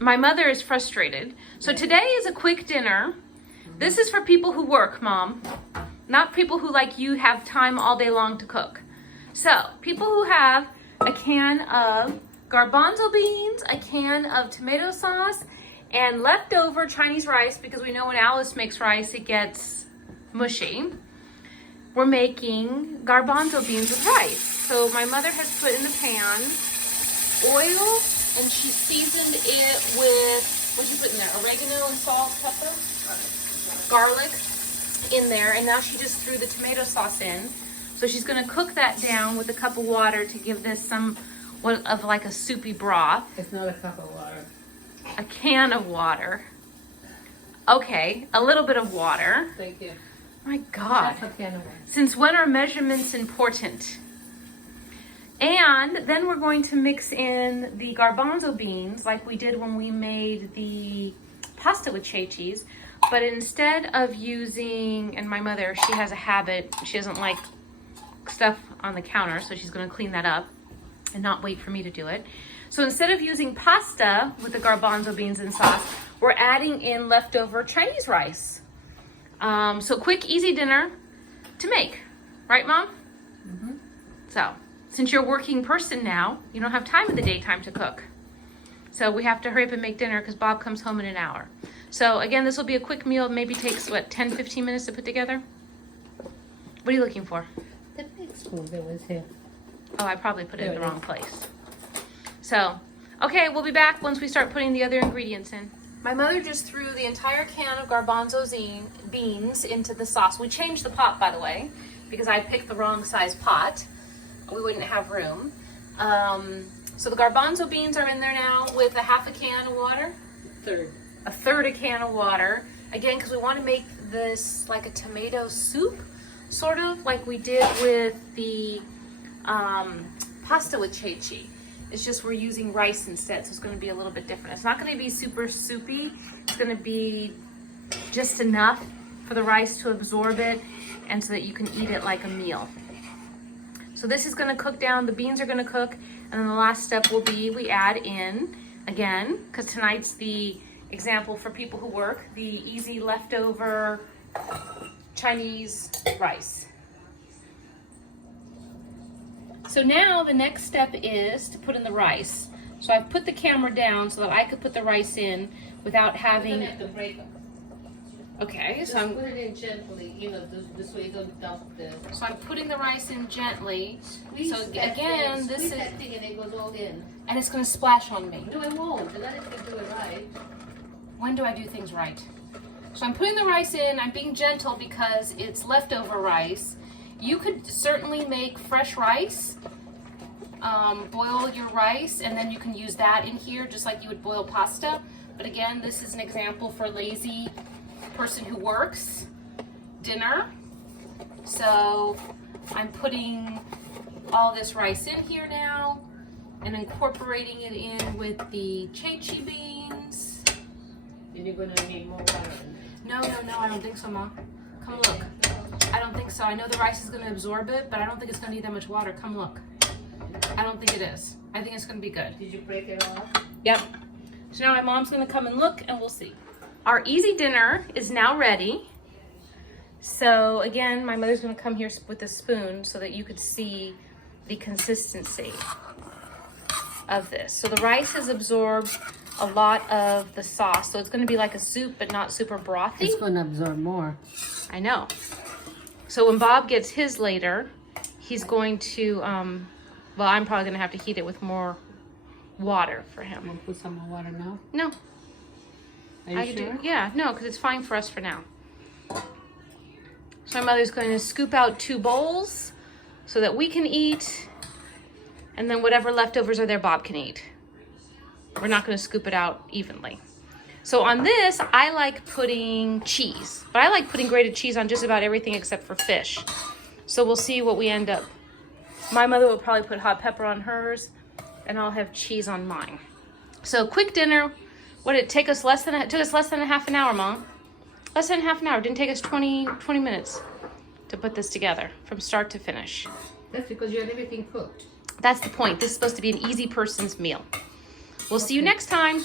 my mother is frustrated. So today is a quick dinner. This is for people who work, Mom. Not people who, like you, have time all day long to cook. So, people who have a can of garbanzo beans, a can of tomato sauce, and leftover Chinese rice, because we know when Alice makes rice, it gets mushy. We're making garbanzo beans with rice. So my mother has put in the pan oil, and she seasoned it with, what'd you put in there? Oregano and salt, pepper? Garlic in there, and now she just threw the tomato sauce in. So she's gonna cook that down with a cup of water to give this somewhat of like a soupy broth. It's not a cup of water. A can of water. Okay, a little bit of water. Thank you. My God. Half a can of water. Since when are measurements important? And then we're going to mix in the garbanzo beans like we did when we made the pasta with ceci. But instead of using, and my mother, she has a habit, she doesn't like stuff on the counter, so she's gonna clean that up and not wait for me to do it. So instead of using pasta with the garbanzo beans and sauce, we're adding in leftover Chinese rice. So quick, easy dinner to make, right, Mom? Mm-hmm. So since you're a working person now, you don't have time in the daytime to cook. So we have to hurry up and make dinner because Bob comes home in an hour. So again, this will be a quick meal. Maybe takes, what, 10, 15 minutes to put together? What are you looking for? The big spoon that was here. Oh, I probably put it in the wrong place. So, okay, we'll be back once we start putting the other ingredients in. My mother just threw the entire can of garbanzo beans into the sauce. We changed the pot, by the way, because I picked the wrong size pot. We wouldn't have room. So the garbanzo beans are in there now with a half a can of water. A third a can of water. Again, because we want to make this like a tomato soup, sort of like we did with the pasta with ceci. It's just we're using rice instead, so it's going to be a little bit different. It's not going to be super soupy. It's going to be just enough for the rice to absorb it and so that you can eat it like a meal. So this is going to cook down. The beans are going to cook, and then the last step will be we add in, again, because tonight's the example for people who work, the easy leftover Chinese rice. So now the next step is to put in the rice. So I've put the camera down so that I could put the rice in without having. You have to break them. Okay, Just so I'm put it in gently, you know, this way you don't dump this. So I'm putting the rice in gently. Squeeze So that again, thing, this squeeze is, that thing and it goes all in. and it's going to splash on me. No, it won't. Let it do it right. When do I do things right? So I'm putting the rice in. I'm being gentle because it's leftover rice. You could certainly make fresh rice, boil your rice, and then you can use that in here just like you would boil pasta. But again, this is an example for lazy person who works dinner. So I'm putting all this rice in here now and incorporating it in with the ceci beans. And you're gonna need more water. No, I don't think so, Mom. Come look. I don't think so. I know the rice is going to absorb it, but I don't think it's going to need that much water. Come look. I don't think it is. I think it's going to be good. Did you break it off? Yep. So now my mom's going to come and look, and we'll see. Our easy dinner is now ready. So again, my mother's going to come here with a spoon so that you could see the consistency of this. So the rice has absorbed a lot of the sauce, so it's going to be like a soup, but not super brothy. It's going to absorb more. I know. So when Bob gets his later, he's going to, well, I'm probably going to have to heat it with more water for him. I'm going to put some more water now? No. Are you sure? Yeah, no, because it's fine for us for now. So my mother's going to scoop out 2 bowls so that we can eat, and then whatever leftovers are there, Bob can eat. We're not going to scoop it out evenly. So on this, I like putting cheese, but I like putting grated cheese on just about everything except for fish. So we'll see what we end up. My mother will probably put hot pepper on hers, and I'll have cheese on mine. So quick dinner. What did it take us? It took us less than a half an hour, Mom. Less than half an hour. It didn't take us 20 minutes to put this together from start to finish. That's because you had everything cooked. That's the point. This is supposed to be an easy person's meal. We'll see you next time.